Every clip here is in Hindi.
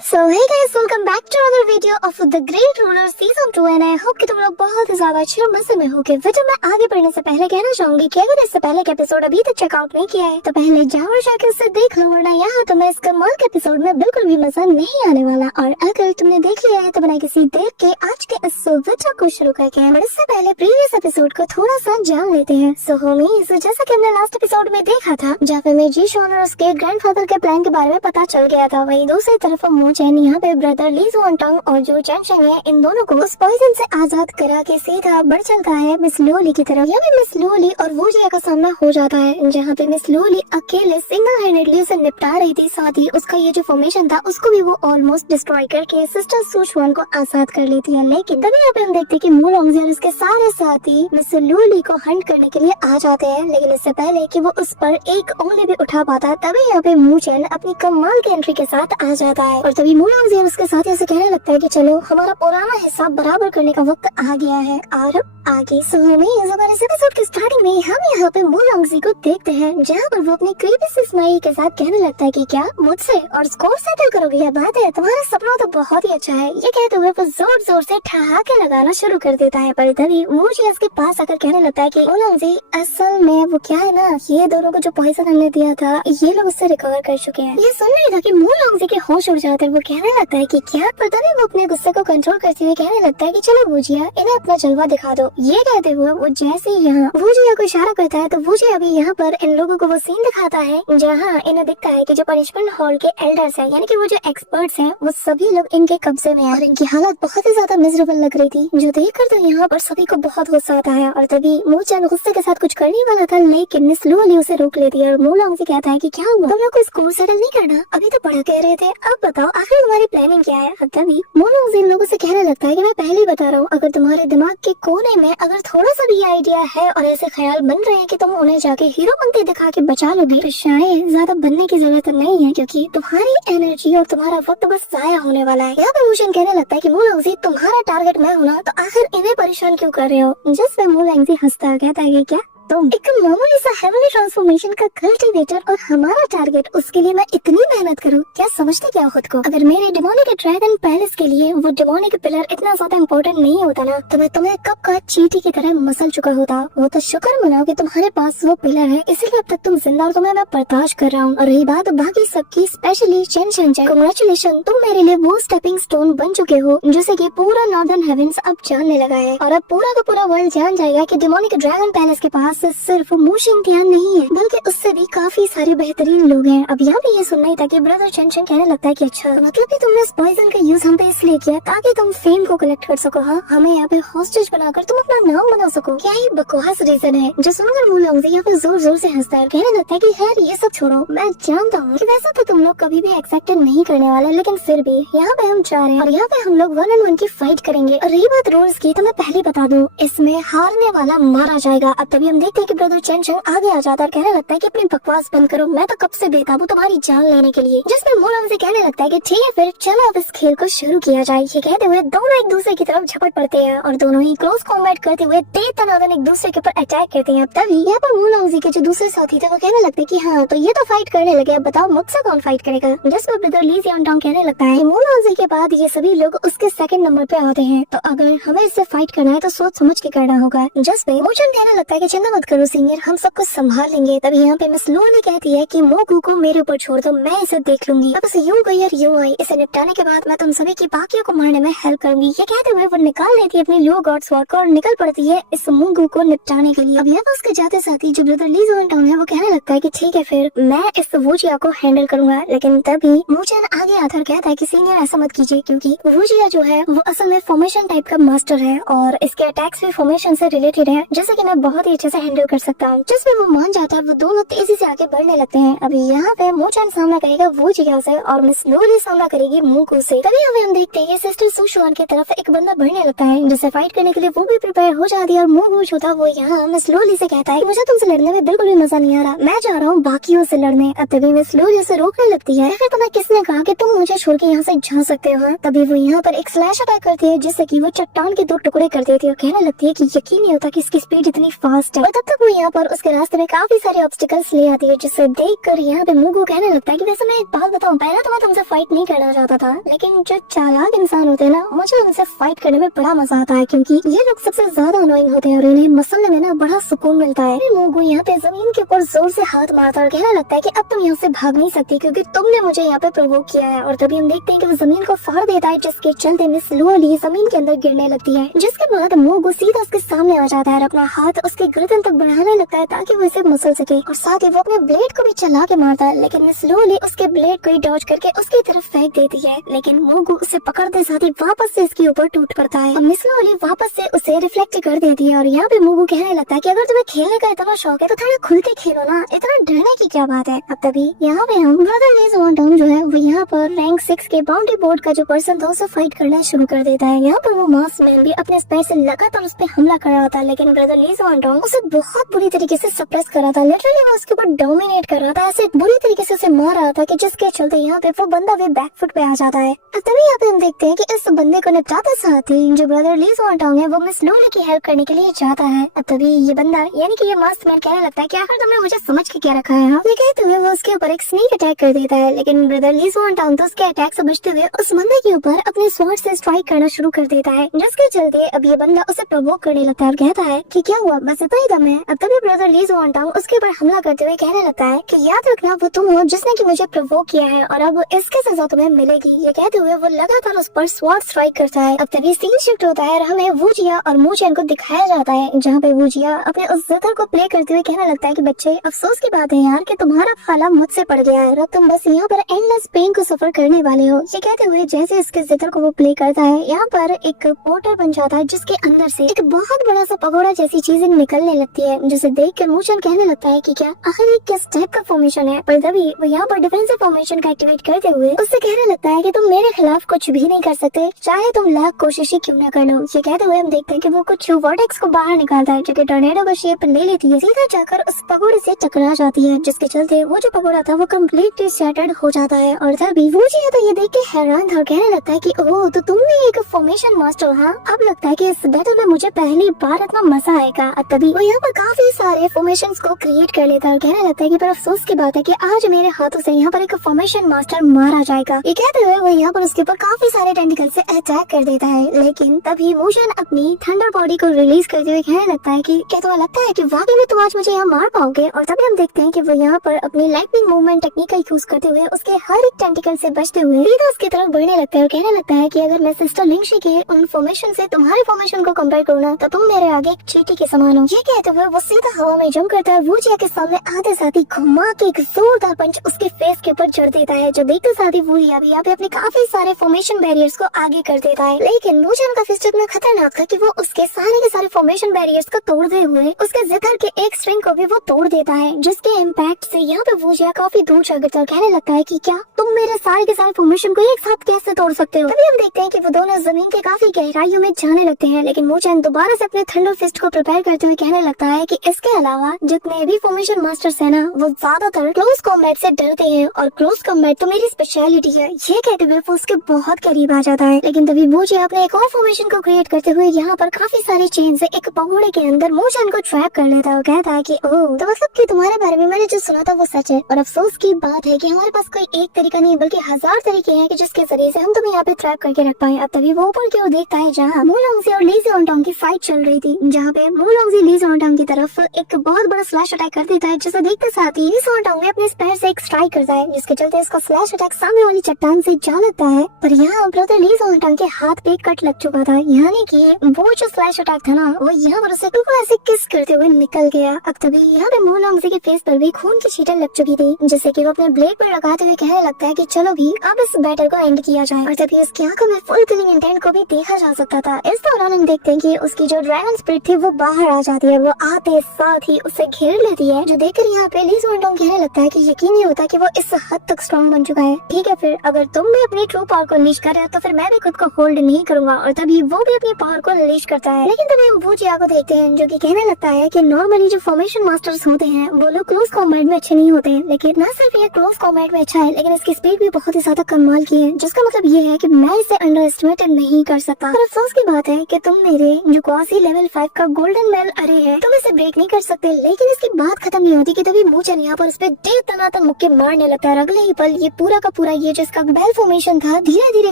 So hey guys, welcome back to another video of The Great Ruler Season 2 and I hope कि तुम लोग बहुत ही ज्यादा अच्छे और मजे में होगे। वीडियो में आगे बढ़ने से पहले कहना चाहूंगी कि अगर इससे पहले के एपिसोड अभी तक चेकआउट नहीं किया है तो पहले जाओ और जाकर उसे देख लो, वरना यहाँ तुम्हें इस कमाल के एपिसोड में बिल्कुल भी मजा नहीं आने वाला। और अगर तुमने देख लिया है तो बना किसी देख के आज के इस वीडियो को शुरू करके हैं, बट इससे पहले प्रीवियस एपिसोड को थोड़ा सा जान लेते हैं। सो होमीज, जैसा कि हमने लास्ट एपिसोड में देखा था जहाँ पे हमें जी शॉन और उसके ग्रैंडफादर के प्लान के बारे में पता चल गया था, वही दूसरी तरफ मू चैन यहाँ पे ब्रदर ली जुआनटोंग और जो चैनशंग है इन दोनों को उस पॉइजन से आजाद करा के सीधा बढ़ चलता है मिस लोली की तरफ। यहाँ पे मिस लोली और वो जिया का सामना हो जाता है, जहाँ पे मिस लोली अकेले सिंगल हैंडेडली उसे निपटा रही थी, साथ ही उसका ये जो फॉर्मेशन था उसको भी वो ऑलमोस्ट डिस्ट्रॉय करके सिस्टर सुशवान को आजाद कर लेती है। लेकिन तभी यहाँ पे हम देखते हैं कि मू लॉन्गजी और उसके सारे साथी मिस लोली को हंट करने के लिए आ जाते हैं, लेकिन इससे पहले कि वो उस पर एक उंगली भी उठा पाता तभी यहाँ पे मू चैन अपनी कमाल की एंट्री के साथ आ जाता है। और तभी मू लॉन्गजी और उसके साथ ऐसे कहने लगता है कि चलो हमारा पुराना हिसाब बराबर करने का वक्त आ गया है और आगे। सो हमें हमारे इस एपिसोड के स्टार्टिंग में हम यहाँ पे मू लॉन्गजी को देखते हैं, जहाँ पर वो अपनी क्रीपी सी स्माइल के साथ कहने लगता है कि क्या मुझसे और स्कोर सेटल करोगे? यह बात है, तुम्हारा सपना तो बहुत ही अच्छा है। ये कहते हुए वो जोर जोर से ठहाके लगाना शुरू कर देता है, पर तभी मू जी उसके पास आकर कहने लगता है कि मू लॉन्गजी असल में वो क्या है ना, ये दोनों को जो पॉइजन हमने दिया था ये लोग उससे रिकवर कर चुके हैं। ये सुन नहीं था कि मू लॉन्गजी के होश उड़ जाते हैं। वो कहने लगता है कि क्या, पता नहीं वो अपने गुस्से को कंट्रोल करते हुए कहने लगता है कि चलो वुजिया इन्हें अपना जलवा दिखा दो। ये कहते हुए वो जैसे ही यहाँ वुजिया को इशारा करता है तो वुजिया अभी यहाँ पर इन लोगों को वो सीन दिखाता है जहाँ इन्हें दिखता है कि जो पनिशमेंट हॉल के एल्डर्स हैं, यानी कि वो जो एक्सपर्ट्स हैं, वो सभी लोग इनके कब्जे में हैं और इनकी हालत बहुत ही ज्यादा मिजरेबल लग रही थी, जो देखकर तो यहाँ पर सभी को बहुत गुस्सा आता है। और तभी मू चैन गुस्से के साथ कुछ करने वाला था, लेकिन मिस लोली उसे रोक लेती है और मू लॉन्गजी कहता है कि क्या हुआ, तुम लोग को स्कोर सेटल नहीं करना? अभी तो पढ़ा कह रहे थे, अब बताओ आखिर तुम्हारी प्लानिंग क्या है? तभी मू लॉन्गजी इन लोगों से कहने लगता है कि मैं पहले ही बता रहा हूँ, अगर तुम्हारे दिमाग के कोने में अगर थोड़ा सा भी आइडिया है और ऐसे ख्याल बन रहे हैं कि तुम उन्हें जाके हीरो बनते दिखा के बचा लोगे, तो शायद ज्यादा बनने की जरूरत नहीं है, क्योंकि तुम्हारी एनर्जी और तुम्हारा वक्त बस जाया होने वाला है। यहाँ पे मुझे कहने लगता है कि मू लॉन्गजी तुम्हारा टारगेट मैं हूँ ना, तो आखिर इन्हें परेशान क्यों कर रहे हो? जिस पे मू लॉन्गजी हंसता है, कहता है कि क्या तुम एक मामूली सा हेवनली ट्रांसफॉर्मेशन का कल्टीवेटर और हमारा टारगेट, उसके लिए मैं इतनी मेहनत करूँ? क्या समझते क्या खुद को? अगर मेरे डिमोनिक ड्रैगन पैलेस के लिए वो डिमोनिक पिलर इतना ज्यादा इम्पोर्टेंट नहीं होता ना, तो मैं तुम्हें कब का चींटी की तरह मसल चुका होता। वो तो शुक्र मनाओ कि तुम्हारे पास वो पिलर है, इसीलिए अब तक तुम जिंदा और तुम्हें मैं बर्दाश्त कर रहा हूँ। और रही बात बाकी सबकी, स्पेशली चैनशंग, कांग्रेचुलेशन, तुम मेरे लिए वो स्टेपिंग स्टोन बन चुके हो जिसे कि पूरा नॉर्दर्न हेवेंस अब जानने लगा है, और अब पूरा का पूरा वर्ल्ड जान जाएगा कि डिमोनिक ड्रैगन पैलेस के पास सिर्फ मू शिंगटियान नहीं है, बल्कि उससे भी काफी सारे बेहतरीन लोग हैं। अब यहाँ पे ये सुनना ही था कि ब्रदर चैनशंग कहने लगता है कि अच्छा, मतलब कि तुमने इस पॉइजन का यूज हम पे इसलिए किया ताकि तुम फेम को कलेक्ट कर सको, हाँ, हमें यहाँ पे हॉस्टेज बनाकर तुम अपना नाम बना सको। क्या ही बकवास रीजन है। जो सुनकर मू लॉन्गजी यहाँ पे जोर जोर से हंसता है, कहने लगता है कि खैर ये सब छोड़ो, मैं जानता हूँ कि वैसे तो तुम लोग कभी भी एक्सेप्टेड नहीं करने वाले, लेकिन फिर भी यहाँ पे हम चाह रहे हैं और यहाँ पे हम लोग 1-on-1 की फाइट करेंगे। और रही बात रूल्स की, तो मैं पहले बता दूं, इसमें हारने वाला मारा जाएगा। अब तभी हम देखते हैं कि ब्रदर चैनशंग आगे आ जाता है, कहने लगता है कि अपनी बकवास बंद करो, मैं तो कब से बेकाबू तुम्हारी जान लेने के लिए। जिसमें मू लॉन्गजी कहने लगता है कि ठीक है फिर चलो अब इस खेल को शुरू किया जाए। ये कहते हुए दोनों एक दूसरे की तरफ झपट पड़ते हैं और दोनों ही क्लोज कॉम्बैट करते हुए तेज तनादन एक दूसरे के ऊपर अटैक करते हैं। तभी यहाँ पर मू लॉन्गजी के जो दूसरे साथी थे वो कहने लगते हैं कि हाँ, तो ये तो फाइट करने लगे, अब बताओ मुझसे कौन फाइट करेगा? जिसमें ब्रदर ली जुआनटोंग कहने लगता है मू लॉन्गजी के बाद ये सभी लोग उसके सेकंड नंबर पे आते हैं, तो अगर हमें इससे फाइट करना है तो सोच समझ के करना होगा। जिसमें मू चैन कहने लगता है कि चिंता मत करो सीनियर, हम सब कुछ संभाल लेंगे। तभी यहाँ पे मिस लोली कहती है कि मोगू को मेरे ऊपर छोड़ दो, मैं इसे देख लूंगी। अब इसे यूं गई और यूं आई, इसे निपटाने के बाद मैं तुम सभी की बाकियों को मारने में हेल्प करूंगी। ये कहते हुए वो निकाल लेती है अपनी लो गॉड स्वॉर्ड को और निकल पड़ती है इस मोगू को निपटाने के लिए। अब यहाँ पर उसके जाते साथी जो ब्रदर ली जुआनटोंग है वो कहने लगता है कि ठीक है फिर मैं इस वुजिया को हैंडल करूंगा, लेकिन तभी मू चैन आगे आकर कहता है कि सीनियर ऐसा मत कीजिए, क्योंकि वुजिया जो है वो असल में फॉर्मेशन टाइप का मास्टर है और इसके अटैक्स भी फॉर्मेशन से रिलेटेड है, जैसे कि मैं बहुत ही अच्छे से हैंडल कर सकता हूँ। जिसमें वो मान जाता है, वो दोनों तेजी से आगे बढ़ने लगते हैं। अभी यहाँ पे मू चैन सामना करेगा वुजिया से और मिस लोली सामना करेगी मोगू से। तभी हमें हम देखते हैं सिस्टर सुशवान की तरफ एक बंदा बढ़ने लगता है, जिसे फाइट करने के लिए वो भी प्रिपेयर हो जाती है और मोगू जो था वो यहाँ मिस लोली से कहता है मुझे तुमसे लड़ने में बिल्कुल भी मजा नहीं आ रहा, मैं जा रहा हूँ बाकियों से लड़ने। अब तभी मिस लोली से रोकने लगती है, फिर तुम्हें किसने कहा कि तुम मुझे छोड़ के यहाँ से जा सकते हो? तभी वो यहाँ पर एक स्लैश अटैक करती है, जिससे कि वो चट्टान के 2 टुकड़े कर देती है और कहने लगती है कि यकीन नहीं होता कि इसकी स्पीड इतनी फास्ट है। और तब तक वो यहाँ पर उसके रास्ते में काफी सारे ऑब्स्टिकल्स ले आती है, जिसे देख कर यहाँ पे मुगु कहने लगता है कि वैसे मैं एक बात बताऊं, पहले तो मैं तुमसे फाइट नहीं करना चाहता था, लेकिन जो चालाक इंसान होते हैं ना, मुझे उनसे फाइट करने में बड़ा मजा आता है, क्योंकि ये लोग सबसे ज्यादा अनोइंग होते हैं और इन्हें मसलने में ना बड़ा सुकून मिलता है। मुगु यहाँ पे जमीन के ऊपर जोर से हाथ मारता और कहने लगता है कि अब तुम यहाँ से भाग नहीं सकती, क्योंकि तुमने मुझे यहाँ पे प्रोवोक किया है। और तभी हम देखते हैं कि वो जमीन को फाड़ देता है, जिसके चलते मिस लुओली जमीन के अंदर गिरने लगती है, जिसके बाद मुगु सीधा उसके सामने आ जाता है और अपना हाथ उसके गर्दन तक बढ़ाने लगता है ताकि वो इसे मसल सके, और साथ ही वो अपने ब्लेड को भी चला के मारता है, लेकिन मिस लुओली उसके ब्लेड को ही डॉज करके उसकी तरफ फेंक देती है, लेकिन मुगु उसे पकड़ते साथ ही वापस से इसके ऊपर टूट पड़ता है और मिस लुओली वापस से उसे रिफ्लेक्ट कर देती है। और यहाँ पे मुगु कहने लगता है कि अगर तुम्हें खेलने का इतना शौक है तो थोड़ा खुल के खेलो ना, इतना डरने की क्या बात है। अब तभी यहाँ पे हम ब्रदर ली ज़ुआनडांग जो है वो यहाँ पर रैंक 6 के बाउंड्री बोर्ड का जो पर्सन था उसे फाइट करना शुरू कर देता है। यहाँ पर वो मास्क मैन भी अपने स्पेयर से लगातार उस पर हमला कर रहा था, लेकिन ब्रदर ली ज़ुआनडांग उसे बहुत बुरी तरीके से सप्रेस कर रहा था, लिटरली वो उसके ऊपर डोमिनेट कर रहा था, ऐसे बुरी तरीके से उसे मार रहा था कि जिसके चलते यहाँ पे वो बंदा भी बैकफुट पे आ जाता है। तभी यहाँ पे हम देखते हैं कि इस बंदे को निपटाते साथ ही जो ब्रदर ली ज़ुआनडांग है वो मिस लुओली की हेल्प करने के लिए जाता है। अब तभी ये बंदा यानी कि ये मास्क मैन कहने लगता है कि आखिर तुमने मुझे समझ के क्या रखा है। ये कहते हुए वो उसके ऊपर एक स्नीक अटैक कर देता है, लेकिन ब्रदर ली ज़ुआनडांग तो उसके अटैक से बचते हुए उस बंदे के ऊपर अपने स्वॉर्ड से स्ट्राइक करना शुरू कर देता है, जिसके चलते अब ये बंदा उसे प्रोवोक करने लगता है और कहता है कि क्या हुआ, बस इतना ही दम है। अब तभी ब्रदर ली ज़ुआनडांग उसके ऊपर हमला करते हुए कहने लगता है कि याद रखना वो तुम हो जिसने कि मुझे प्रोवोक किया है और अब इसके सजा तुम्हें मिलेगी। ये कहते हुए वो लगातार उस पर स्वॉर्ड स्ट्राइक करता है। अब तभी सीन शिफ्ट होता है और हमें वुजिया और मूचेन को दिखाया जाता है, जहाँ पे वुजिया अपने उस जिक्र को प्ले करते हुए कहने लगता है कि बच्चे अफसोस की बात है यार कि तुम्हारा खाला मुझसे पड़ गया है और अब तुम बस यहाँ पर एंडलेस पेन को सफर करने वाले हो। ये कहते हुए जैसे इसके जिक्र को वो प्ले करता है, यहाँ पर एक पोर्टल बन जाता है जिसके अंदर से एक बहुत बड़ा सा पगोड़ा जैसी चीजें निकलने लगती है, जिसे देख कर मूचेन कहने लगता है कि क्या आखिर ये किस टाइप का फॉर्मेशन है। पर तभी वो यहाँ पर डिफेंसिव फॉर्मेशन का एक्टिवेट करते हुए उससे कहने लगता है कि तुम मेरे खिलाफ कुछ भी नहीं कर सकते, चाहे तुम लाख कोशिश ही क्यों न कर लो। ये कहते हुए हम देखते हैं कि वो कुछ वर्टेक्स को बाहर निकालता है जो कि टॉर्नेडो का शेप ले लेती है, सीधा जाकर उस पगोड़े से टकरा जाती है, जिसके चलते वो जो पगोड़ा था वो कम्प्लीटली शैटर्ड हो जाता है। और तभी वो जी तो ये देख के हैरान था और कहने लगता है कि ओह तो तुम भी एक फॉर्मेशन मास्टर। हाँ, अब लगता है कि इस बैटल में मुझे पहली बार इतना मजा आएगा। अब तभी वो यहाँ पर काफी सारे फॉर्मेशंस को क्रिएट कर लेता है और कहने लगता है कि पर अफसोस की बात है कि आज मेरे हाथों से यहाँ पर एक फॉर्मेशन मास्टर मारा जाएगा। ये कहते हुए वो यहाँ पर उसके ऊपर काफी सारे टेंटिकल से अटैक कर देता है, लेकिन तभी मूचेन अपनी थंडर बॉडी को रिलीज करते हुए कहने लगता है कि क्या तुम्हें लगता है कि वाकई में तुम आज मुझे यहाँ मार पाओगे। और तभी हम देखते हैं कि वो यहाँ पर अपनी लाइटनिंग मूवमेंट टेक्निक का यूज करते हुए उसके हर एक टेंटिकल से बचते हुए सीधा उसकी तरफ बढ़ने लगता है और कहने लगता है कि अगर मैं सिस्टर लिंगशी के उन फॉर्मेशन से तुम्हारे फॉर्मेशन को कंपेयर करूँ ना तो तुम मेरे आगे एक चींटी के समान हो। ये कहते हुए वो सीधा हवा में जंप करता है, वुजिया के सामने आते साथ ही घुमा के एक जोरदार पंच उसके फेस के ऊपर जड़ देता है, जो देखते साथ ही वुजिया भी यहाँ पे अपने काफी सारे फॉर्मेशन बैरियर्स को आगे कर देता है। लेकिन मूचेन का फिस्ट इतना खतरनाक था कि वो उसके सारे के सारे फॉर्मेशन बैरियर्स को तोड़ते हुए उसके जिगर के एक स्ट्रिंग को भी वो तोड़ देता है, जिसके इम्पैक्ट से यहाँ पे वुजिया काफी दूर चल गया और कहने लगता है कि क्या तुम मेरे सारे के सारे फॉर्मेशन को एक साथ कैसे तोड़ सकते हो। तभी हम देखते हैं कि वो दोनों जमीन के काफी गहराइयों में जाने लगते हैं, लेकिन मूचेन दोबारा से अपने थंडर फिस्ट को प्रिपेयर करते हुए कहने लगता है कि इसके अलावा जितने भी फॉर्मेशन मास्टर्स है ना वो ज्यादातर क्लोज कॉम्बैट से डरते हैं और क्लोज कॉम्बैट तो मेरी स्पेशलिटी है। ये कहते हुए वो उसके बहुत करीब आ जाता है, लेकिन तभी वुजिया अपने एक और फॉर्मेशन को क्रिएट करते हुए यहाँ पर काफी सारे चेन से एक पगोड़े के अंदर मूचेन को ट्रैप कर लेता है और कहता है कि ओह तो मतलब कि तुम्हारे बारे में मैंने जो सुना था वो सच है। और अफसोस की बात है कि हमारे पास कोई एक तरीका नहीं बल्कि 1000 तरीके हैं कि जिसके जरिए से हम तुम्हें यहाँ पे ट्रैप करके रख पाए। अब तभी वो ऊपर की ओर देखता है जहाँ मू लोंगजी और ली ज़ुआनडांग की फाइट चल रही थी, जहाँ पे मू लोंगजी ली ज़ुआनडांग की तरफ एक बहुत बड़ा स्लैश अटैक कर देता है, जिसे देखते साथ ही ली ज़ुआनडांग ने अपने स्पेयर से एक स्ट्राइक करता है, जिसके चलते इसका स्लैश अटैक सामने वाली चट्टान से जा लगता है। पर यहाँ ब्रदर ली ज़ुआनडांग के हाथ पे कट लग चुका था, यानी कि वो जो स्लैश अटैक था ना वो यहाँ पर उसे बिल्कुल ऐसे किस करते हुए निकल गया। अब तभी यहाँ पे मू लोंगजी के फेस पर भी खून की छींटे लग चुकी थी, जिससे कि वो अपने ब्लेड पर लगाते हुए कहने लगता है कि चलो भी अब इस बैटल को एंड किया जाए। और तभी उसकी आंखों में फुल किलिंग इंटेंट को भी देखा जा सकता था। इस दौरान हम देखते हैं कि उसकी जो ड्रैगन स्पिरिट थी वो बाहर आ जाती है, वो आते साथ ही उसे घेर लेती है, जो देखकर यहाँ पे ली ज़ुआनडांग कहने लगता है कि यकीन नहीं होता कि वो इस हद तक स्ट्रॉन्ग बन चुका है। ठीक है फिर अगर तुम भी अपनी ट्रू पावर को अनलीश कर रहा है तो फिर मैं भी खुद को होल्ड नहीं करूंगा, और तभी वो भी अपनी पावर को अनलीश करता है। लेकिन तभी हम वुजिया को देखते हैं जो कि कहने लगता है कि नॉर्मली जो फॉर्मेशन मास्टर्स होते हैं वो लोग क्लोज कॉम्बैट में अच्छे नहीं होते, लेकिन न सिर्फ ये क्लोज कॉम्बैट में अच्छा है लेकिन इसकी स्पीड भी बहुत ही ज्यादा कमाल की है, जिसका मतलब ये है कि मैं इसे अंडर एस्टिमेट नहीं कर सकता। और अफसोस की बात है कि तुम मेरे जो क्वासी लेवल 5 का गोल्डन मेल अरे है तुम इसे ब्रेक नहीं कर सकते। लेकिन इसकी बात खत्म नहीं होती कि तभी मूचन यहाँ पर उस पर ढेर तनातन मुक्के मारने लगता है। अगले ही पल ये पूरा का पूरा ये जिसका बेल फॉर्मेशन था धीरे धीरे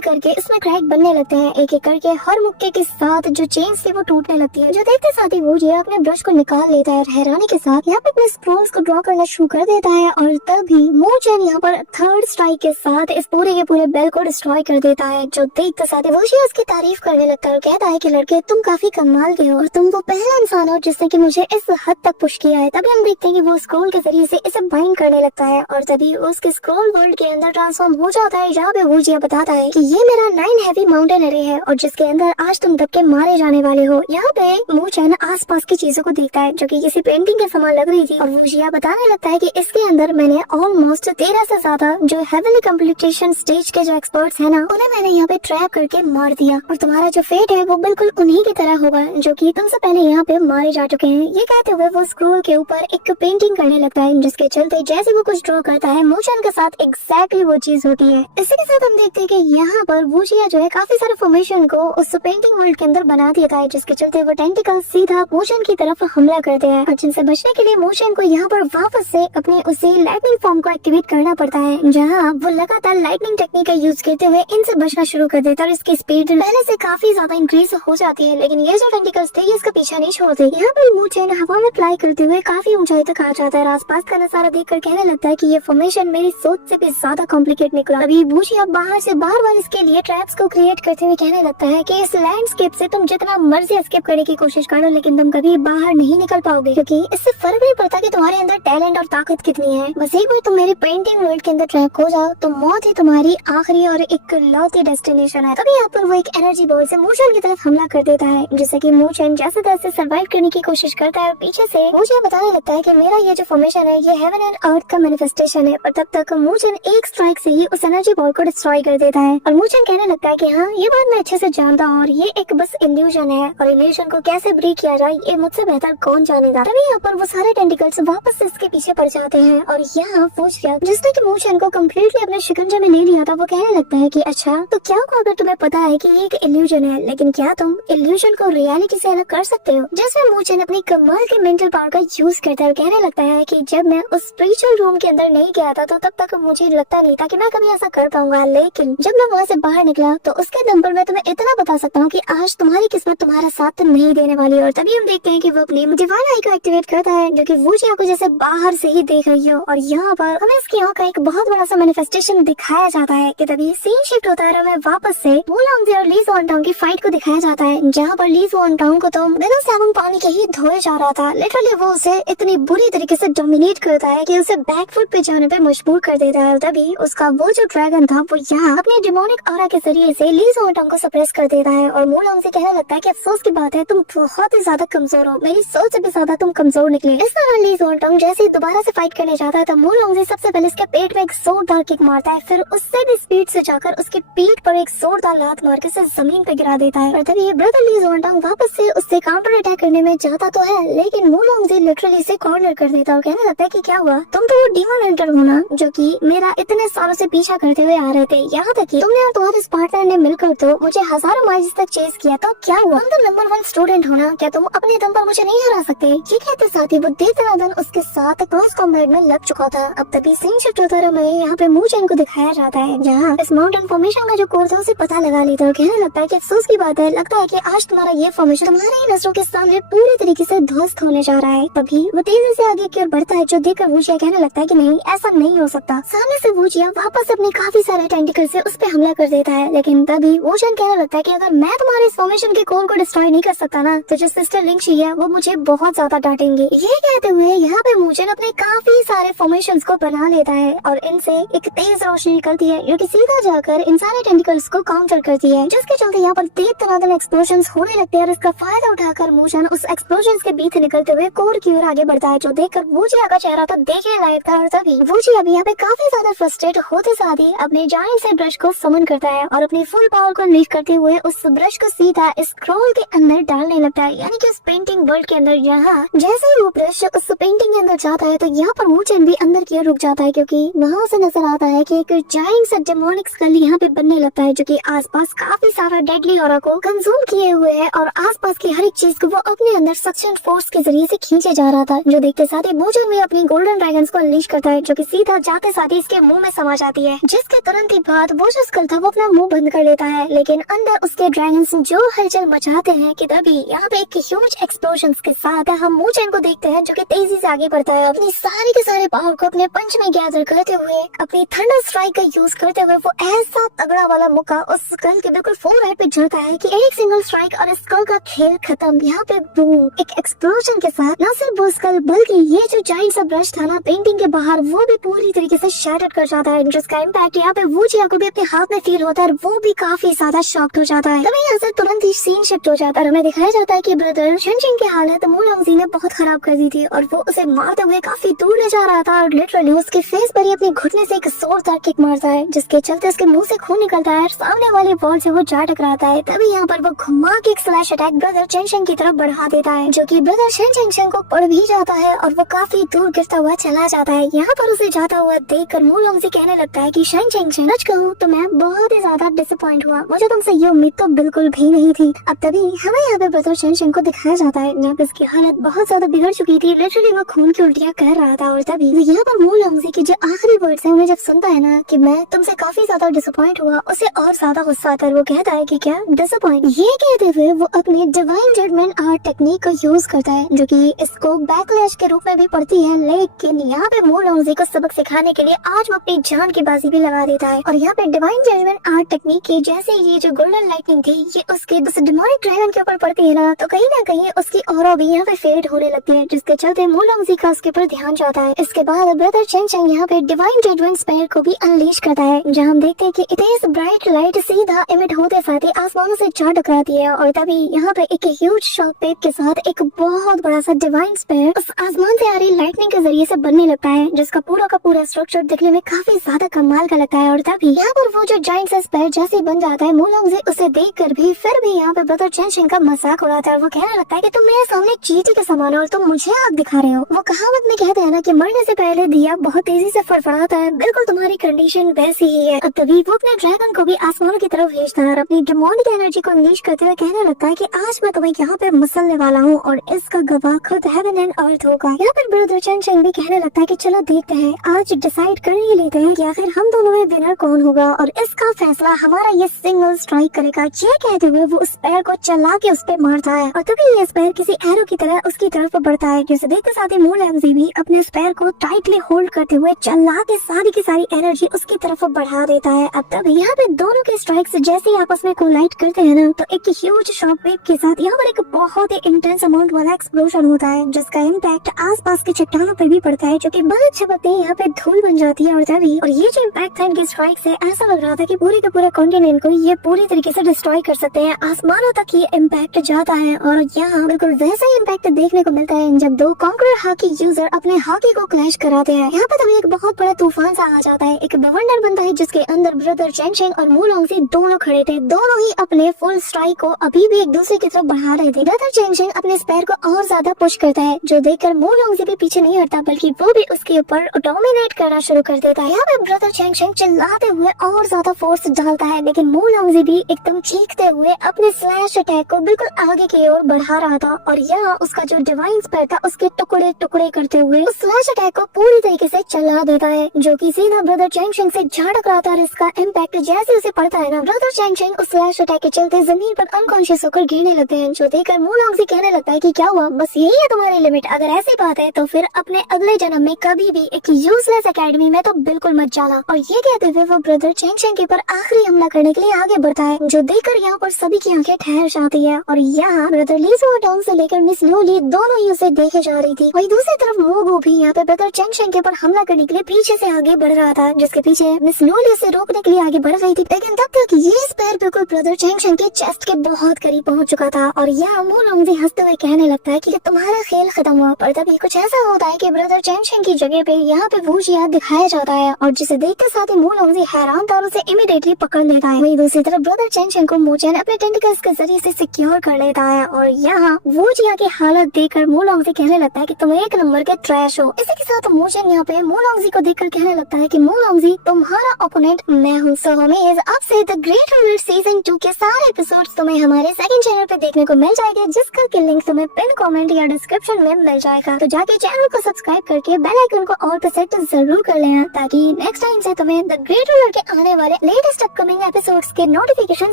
करके इसमें क्रैक बनने लगते हैं। एक एक करके हर मुक्के के साथ जो चेन्स थी वो टूटने लगती है, जो देखते साथ ही वो अपने ब्रश को निकाल लेता है। हैरानी के साथ यहाँ पे अपने स्क्रोल्स को ड्रॉ करना शुरू कर देता है और तभी मूचन यहाँ पर थर्ड स्ट्राइक के साथ इस पूरे के पूरे बेल को डिस्ट्रॉय कर देता है, जो देखते साथ ही वो उसकी तारीफ करने लगता है और कहता है कि लड़के तुम काफी कमाल के हो और तुम वो पहला इंसान हो जिसने कि मुझे इस हद तक पुश किया है। तभी हम देखते हैं कि वो स्क्रोल के जरिए से इसे बाइंड करने लगता है और तभी उसके स्क्रोल वर्ल्ड के अंदर ट्रांसफॉर्म हो जाता है, जहाँ पे वुजिया बताता है कि ये मेरा 9 हैवी माउंटेन एरे है और जिसके अंदर आज तुम दबके मारे जाने वाले हो। यहाँ पे मूचन आसपास की चीजों को देखता है जो कि किसी पेंटिंग के समान लग रही थी और वुजिया बताने लगता है कि इसके अंदर मैंने ऑलमोस्ट 13 से ज्यादा जो हेवनली कंप्लीटेशन स्टेज के जो एक्सपर्ट्स है ना उन्हें मैंने यहाँ पे ट्रैप करके मार दिया और तुम्हारा जो फेट है वो बिल्कुल उन्हीं की तरह होगा जो कि तुमसे पहले यहाँ पे मारे जा चुके हैं। ये कहते हुए वो स्क्रोल के ऊपर एक पेंटिंग करने लगता है, जिसके चलते जैसे वो कुछ ड्रॉ करता है मूचन के साथ एग्जैक्टली वो चीज होती है। इसी के साथ हम देखते हैं कि यहाँ पर वुजिया जो है काफी सारे फॉर्मेशन को उस पेंटिंग वर्ल्ड के अंदर बना देता है, जिसके चलते वो टेंटिकल सीधा मूचन की तरफ हमला करते हैं और जिनसे बचने के लिए मूचन को यहाँ पर वापस से अपने उसी लाइटनिंग फॉर्म को एक्टिवेट करना पड़ता है, जहाँ वो लगातार लाइटनिंग टेक्निक का यूज करते हुए इनसे बचना शुरू कर देता है और इसकी स्पीड पहले से काफी ज्यादा इंक्रीज हो जाती है। लेकिन ये जो टेंटिकल्स थे ये इसका पीछा नहीं छोड़ते। यहाँ पर मूचन हवा में फ्लाई करते हुए काफी ऊंचाई तक आ जाता है। आसपास का नजारा देखकर कहने लगता है कि ये फॉर्मेशन मेरी सोच से भी ज्यादा कॉम्प्लिकेट निकला। अभी वुजिया बाहर से बार इसके लिए ट्रैप्स को क्रिएट करते हुए कहने लगता है कि इस लैंडस्केप से तुम जितना मर्जी एस्केप करने की कोशिश करो लेकिन तुम कभी बाहर नहीं निकल पाओगे, क्योंकि इससे फर्क नहीं पड़ता कि तुम्हारे अंदर टैलेंट और ताकत कितनी है। बस एक बार तुम मेरे पेंटिंग वर्ल्ड के अंदर ट्रैप हो जाओ तो मौत ही तुम्हारी आखिरी और एक लौती डेस्टिनेशन है। तभी यहाँ पर वो एक एनर्जी बॉल से मूचन की तरफ हमला कर देता है, जिससे कि मूचन जैसे तैसे सर्वाइव करने की कोशिश करता है और पीछे से मुझे बताने लगता है कि मेरा ये जो फॉर्मेशन है ये हेवन एंड अर्थ का मैनिफेस्टेशन है। और तब तक मूचन एक स्ट्राइक से ही उस एनर्जी बॉल को डिस्ट्रॉय कर देता है और मूचन कहने लगता है कि हाँ ये बात मैं अच्छे से जानता हूँ और ये एक बस इल्यूजन है और इल्यूजन को कैसे ब्रेक किया जाए ये मुझसे बेहतर कौन जानेगा। तभी यहाँ पर वो सारे टेंटिकल्स वापस इसके पीछे पड़ जाते हैं और यहाँ वुजिया जिसने कि मूचन को कम्प्लीटली अपने शिकंजे में ले लिया था वो कहने लगता है कि अच्छा तो क्या हुआ अगर तुम्हें पता है कि ये एक इल्यूजन है, लेकिन क्या तुम इल्यूजन को रियलिटी से अलग कर सकते हो। जिसमें मूचन अपनी कमाल के मेंटल पावर का यूज करता है और कहने लगता है कि जब मैं उस स्पिरिचुअल रूम के अंदर नहीं गया था तो तब तक मुझे लगता नहीं था कि मैं कभी ऐसा कर पाऊंगा, लेकिन जब मैं वहाँ से बाहर निकला तो उसके दम पर मैं तुम्हें इतना बता सकता हूँ कि आज तुम्हारी किस्मत तुम्हारा साथ नहीं देने वाली। और तभी हम देखते हैं कि वो अपनी डिवाइन आई को एक्टिवेट करता है जो कि वुजिया को जैसे बाहर से ही देख रही हो और यहाँ पर हमें इसकी आँख का एक बहुत बड़ा सा मैनिफेस्टेशन दिखाया जाता है कि तभी सीन शिफ्ट होता है। हमें वापस से वुलॉन्गजे और ली ज़ुआनटांग की फाइट को दिखाया जाता है, जहाँ पर ली ज़ुआनटांग को तो बिना साबुन पानी के ही धोए जा रहा था। लिटरली वो उसे इतनी बुरी तरीके से डोमिनेट करता है कि उसे बैकफुट पे जाने पे मजबूर कर देता है। तभी उसका वो जो ड्रैगन था वो यहाँ अपने डिमोनिक ऑरा के जरिए से ली ज़ुआनटांग को सप्रेस कर देता है और वुलॉन्ग से कहने लगता है कि अफसोस की बात है तुम बहुत ही ज्यादा कमजोर हो, मेरी सोच से भी ज्यादा तुम कमजोर निकले। इस तरह ली ज़ुआनटांग जैसे ही दोबारा से फाइट करने जाता है तो वुलॉन्ग सबसे पहले इसके पेट में एक जोरदार किक मारता है, फिर उससे भी स्पीड से जाकर उसकी पीठ पर एक जोरदार लात मार के उसे जमीन पे गिरा देता है। और तभी ब्रदर ली ज़ुआनटांग वापस से उससे काउंटर अटैक करने में जाता तो है, लेकिन वुलॉन्ग लिटरली से कॉर्नर कर देता है और कहने लगता है कि क्या हुआ, तुम तो वो डीमन हंटर हो ना जो कि मेरा इतने सालों से पीछा करते हुए आ रहे थे, यहाँ तक कि तुमने और तुम्हारे पार्टनर ने मिलकर तो मुझे हजारों माइल्स तक चेस किया, तो क्या हुआ, तुम तो नंबर 1 स्टूडेंट हो ना, क्या तुम अपने दम पर मुझे नहीं हरा सकते। ये कहते साथ ही वो दीर्घनादन उसके साथ क्रॉस कॉम्बैट में लग चुका था। अब तभी सीन शिफ्ट होता रहा, यहाँ पे मूचन को दिखाया जाता है जहाँ इस माउंटेन फॉर्मेशन का जो कोर था उसे पता लगा लेता है और कहने लगता है कि अफसोस की बात है, लगता है कि आज तुम्हारा ये फॉर्मेशन तुम्हारे ही नजरों के सामने पूरी तरीके से ध्वस्त होने जा रहा है। तभी वो तेजी से आगे की ओर बढ़ता है, जो देखकर वुजिया कहने लगता है कि नहीं ऐसा नहीं हो सकता। सामने से वुजिया वापस अपने काफी सारे टेंटिकल से उस पे हमला कर देता है, लेकिन तभी वुजिया कहने लगता है कि अगर मैं तुम्हारे इस फॉर्मेशन के कोर को डिस्ट्रॉय नहीं कर सकता ना तो जो सिस्टर लिंगशी है वो मुझे बहुत ज्यादा डांटेंगे। ये कहते हुए यहाँ पे वुजिया अपने काफी सारे फॉर्मेशंस को बना लेता है और इनसे एक तेज रोशनी निकलती है जो कि सीधा जाकर इन सारे टेंटिकल्स को काउंटर करती है, जिसके चलते यहाँ पर तेज तनातन एक्सप्लोजंस होने लगते हैं और इसका फायदा उठाकर वुजिया उस एक्सप्लोजंस के बीच निकलते हुए कोर की ओर आगे बढ़ता है, जो देखकर वुजिया का चेहरा तो देखने लायक था। और तभी वुजिया भी यहाँ पे काफी ज्यादा फ्रस्ट्रेट होते साथ ही अपने जाइंट से ब्रश को समन करता है और अपनी फुल पावर को अनलीश करते हुए उस ब्रश को सीधा स्क्रॉल के अंदर डालने लगता है, यानी कि उस पेंटिंग वर्ल्ड के अंदर। यहाँ जैसे ही वो ब्रश उस पेंटिंग के अंदर जाता है तो यहाँ पर मूचन भी अंदर की ओर रुक जाता है, क्योंकि वहाँ उसे नजर आता है कि एक जाइंट सा डेमोनिक स्कल यहाँ पे बनने लगता है, जो कि आसपास काफी सारा डेडली ऑरा को कंज्यूम किए हुए है और आसपास की हर एक चीज को वो अपने अंदर सक्शन फोर्स के जरिए से खींचे जा रहा था। जो देखते साथ ही मूचन भी अपनी गोल्डन ड्रैगन्स को अनलीश करता है, जो कि सीधा जाते साथ ही इसके मुंह में समा जाती है, जिसके तुरंत ही बाद वो जो स्कल था वो अपना मुंह बंद कर लेता है। लेकिन अंदर उसके ड्रैगन्स जो हलचल मचाते हैं कि तभी यहाँ पे एक ह्यूज एक्सप्लोजन के साथ हम मूचन को देखते हैं, जो कि तेजी से आगे बढ़ता है, अपनी सारे के सारे पावर को अपने पंच में गैदर करते हुए अपनी थंडर स्ट्राइक का यूज करते हुए वो ऐसा तगड़ा वाला मुक्का उस स्कल के बिल्कुल फोरहेड पे जड़ता है कि एक सिंगल स्ट्राइक और स्कल का खेल खत्म। यहाँ पे बूम, एक एक्सप्लोजन के साथ न सिर्फ वो स्कल बल्कि ये जो जाइंट सा ब्रश था ना पेंटिंग के बाहर, वो भी पूरी तरीके से शैटर्ड कर जाता है, जिसका इम्पैक्ट यहाँ पे वूजिया को भी अपने हाथ में फील होता है और वो भी काफी ज्यादा शॉक्ड हो जाता है। तभी यहाँ से तुरंत ही सीन शिफ्ट हो जाता है और हमें दिखाया जाता है कि ब्रदर शेनशिन की हालत मू लॉन्गजी ने बहुत खराब कर दी थी और वो उसे मारते हुए काफी दूर ले जा रहा था और लिटरली उसके फेस पर ही अपने घुटने से एक जोरदार किक मारता है, जिसके चलते उसके मुंह से खून निकलता है और सामने वाली वॉल से वो जा टकराता है। तभी यहाँ पर वो घुमा के एक स्लैश अटैक ब्रदर चेंशन की तरफ बढ़ा देता है, जो कि ब्रदर शेनशिन को पड़ भी जाता है और वो काफी दूर गिरता हुआ चला जाता है। यहाँ पर उसे जाता हुआ देख कर मू लॉन्गजी कहने लगता है कि शेनशिन सच कहूँ तो मैं बहुत ही ज्यादा डिसअपॉइंट हुआ, मुझे तुमसे ये उम्मीद तो बिल्कुल भी नहीं थी। अब तभी हमें यहाँ पे ब्रदर शेनशिन को दिखाया जाता है जहाँ पे उसकी हालत बहुत ज्यादा बिगड़ चुकी थी, लिटरली वो खून की उल्टियाँ कर रहा था। और तभी यहाँ पर मू लॉन्गजी की जो आखिरी वर्ड्स है उन्हें जब सुनता है ना कि मैं तुमसे काफी ज्यादा डिसअपॉइंट हुआ, उसे और ज्यादा गुस्सा आता है। वो कहता है कि क्या डिसअपॉइंट, ये कहते हुए वो अपने डिवाइन जजमेंट आर्ट टेक्निक को यूज करता है, जो कि इसको बैकलैश के रूप में भी पड़ती है। लेकिन यहाँ पे मू लॉन्गजी को सबक सिखाने के लिए आज वो अपनी जान की बाजी भी लगा देता है और यहाँ पे डिवाइन जजमेंट आर्ट टेक्निक की जैसे ये जो गोल्डन लाइटनिंग थी ये उसके डिमोनिक ड्रैगन के ऊपर पड़ती है ना, तो कहीं ना कहीं उसकी ऑरा भी यहाँ पे फेड होने लगती है, जिसके चलते मू लॉन्गजी का उसके ऊपर ध्यान जाता है। इसके बाद ब्रदर शेनशिन यहाँ पे डिवाइन जजमेंट स्पेयर को भी अनलीश करता है, जहाँ हम देखते हैं कि इतनी ब्राइट लाइट सीधा इमिट होते साथ ही आसमानों से जा टकराती है और तभी यहाँ पे एक ह्यूज शॉक वेव के साथ एक बहुत बड़ा सा डिवाइन स्पेयर उस आसमान से आ रही लाइटनिंग के जरिए से बनने लगता है, जिसका पूरा का पूरा स्ट्रक्चर दिखने में काफी ज्यादा कमाल का लगता है। और तभी यहाँ पर वो जो जाइंट सा स्पेयर जैसे बन जाता है, मू लॉन्गजी उसे देख कर भी फिर भी यहाँ पे ब्रदर शेनशिन का मजाक उड़ाता है और वो कहने लगता है कि तुम मेरे सामने चींटी के समान हो और तुम मुझे आग दिखा रहे हो। वो कहावत में कहते हैं ना कि मरने से पहले दिया बहुत तेजी से फड़फड़ाता है, बिल्कुल तुम्हारी कंडीशन वैसी ही है। अब तभी वो अपने ड्रैगन को भी आसमानों की तरफ भेजता है और अपनी डिमोनिक एनर्जी को अनलीश करते हुए कहने लगता है कि आज मैं तुम्हें यहाँ पे मसलने वाला हूँ और इसका गवाह खुद हेवन एंड अर्थ होगा। यहाँ पर ब्रदर शेनशिन भी कहने लगता है कि चलो देखते हैं, आज डिसाइड कर ही लेते हैं कि आखिर हम दोनों में विनर कौन होगा और इसका फैसला हमारा ये सिंगल स्ट्राइक करेगा। ये कहते हुए वो उस पैर को चला के उस पे मारता है और तभी ये पैर किसी एरो की तरह उसकी तरफ बढ़ता है, जिसे देखते साथ ही मू लॉन्गजी भी अपने उस पैर को टाइटली होल्ड करते हुए चला के सारी की सारी एनर्जी उसकी तरफ बढ़ा देता है। अब तब यहाँ पे दोनों के स्ट्राइक्स जैसे ही आपस में कोलाइड करते हैं ना, तो एक ह्यूज शॉक वेव के साथ यहाँ पर एक बहुत ही इंटेंस अमाउंट वाला एक्सप्लोजन होता है, जिसका इम्पैक्ट आसपास के चट्टानों पर भी पड़ता है, जो कि बहुत झपकते ही यहाँ पे धूल बन जाती है। और तभी और ये जो इम्पैक्ट था इनके स्ट्राइक से ऐसा लग रहा था कि पूरे का पूरा कॉन्टिनेंट को ये पूरी तरीके से डिस्ट्रॉय कर सकते हैं, आसमानों तक ये इम्पैक्ट जाता है। और यहाँ बिल्कुल वैसा ही इम्पैक्ट देखने को मिलता है जब दो कॉन्करर हॉकी यूजर अपने हॉकी को क्लैश कराते हैं। यहाँ पर तभी एक बहुत बड़ा तूफान सा आ जाता है, एक बवंडर बनता है जिसके अंदर ब्रदर शेनशिन और मू लॉन्गजी दोनों खड़े थे, दोनों ही अपने फुल स्ट्राइक को अभी भी एक दूसरे की तरफ बढ़ा रहे थे। ब्रदर शेनशिन अपने स्पेयर को और ज्यादा पुश करता है, जो देखकर मू लॉन्गजी भी पीछे नहीं हटता बल्कि वो भी उसके ऊपर डोमिनेट करना शुरू कर देता है। यहाँ पे ब्रदर शेनशिन चिल्लाते हुए और ज्यादा फोर्स डालता है, लेकिन मू लॉन्गजी भी एकदम चीखते हुए अपने स्लैश अटैक को बिल्कुल आगे की ओर बढ़ा रहा था और यहाँ उसका जो डिवाइन स्पेयर था उसके टुकड़े टुकड़े करते हुए उस स्लैश अटैक को पूरी तरीके से चला देता है, जो कि सीधा ब्रदर शेनशिन से जा टकराता है। इसका इम्पैक्ट जैसे उसे पड़ता है ना, ब्रदर शेनशिन उस स्लैश अटैक के चलते जमीन पर अनकॉन्शियस होकर गिरने लगते हैं, जो देखकर मू लॉन्गजी कहने लगता है कि क्या हुआ, बस यही है तुम्हारी लिमिट, अगर ऐसी बात है तो फिर अपने अगले जन्म में कभी भी एक यूजलेस एकेडमी में तो बिल्कुल मत जाना। और ये कहते हुए वो ब्रदर शेनशिन के ऊपर आखिरी हमला करने के लिए आगे बढ़ता है, जो देखकर यहाँ पर सभी की आंखें ठहर जाती है। और यहाँ ब्रदर ली सुओटोंग से लेकर मिस लोली दोनों ही उसे देखे जा रही थी। वही दूसरी तरफ मोगो भी यहाँ पे ब्रदर शेनशिन के ऊपर हमला करने के लिए पीछे से आगे बढ़ रहा था, जिसके पीछे मिस लोली उसे रोकने के लिए आगे बढ़ रही थी, लेकिन तब तक ये पैर बिल्कुल ब्रदर चैंगशन के चेस्ट के बहुत करीब पहुंच चुका था और यहाँ मू लॉन्गजी हंसते हुए कहने लगता है कि तुम्हारा खेल खत्म हुआ। पर तभी कुछ ऐसा होता है कि ब्रदर चैंगशन की जगह पे यहाँ पे वो जिया दिखाया जाता है और जिसे देखते साथ ही मू लॉन्गजी हैरान था और उसे इमीडिएटली पकड़ लेता है। वहीं दूसरी तरफ ब्रदर चैंगशन को मोचन अपने टेंटिकल्स के जरिए से सिक्योर कर लेता है और यहाँ वो जिया की हालत देखकर मू लॉन्गजी कहने लगता है कि तुम एक नंबर के ट्रैश हो। इसी के साथ मोचन यहाँ पे मू लॉन्गजी को देखकर कहने लगता है कि मू लॉन्गजी तुम्हारा ओपोनेंट मैं हूँ। सो हमें अब से द ग्रेट रूलर सीजन 2 के सारे एपिसोड्स तुम्हें हमारे सेकंड चैनल पे देखने को मिल जाएंगे, जिसका की लिंक तुम्हें पिन कमेंट या डिस्क्रिप्शन में मिल जाएगा। तो जाके चैनल को सब्सक्राइब करके बेल आइकन को ऑल पे सेट जरूर कर लेना ताकि नेक्स्ट टाइम से तुम्हें द ग्रेट रूलर के आने वाले लेटेस्ट अपकमिंग एपिसोड्स के नोटिफिकेशन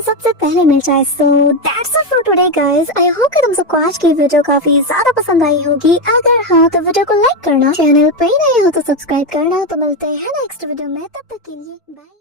सबसे पहले मिल जाए। So that's all for today guys. I hope कि तुम सबको आज की वीडियो काफी ज्यादा पसंद आई होगी। अगर हाँ तो वीडियो को लाइक करना, चैनल पे नए हो तो सब्सक्राइब करना। तो मिलते हैं नेक्स्ट वीडियो में, तब तक के लिए बाय।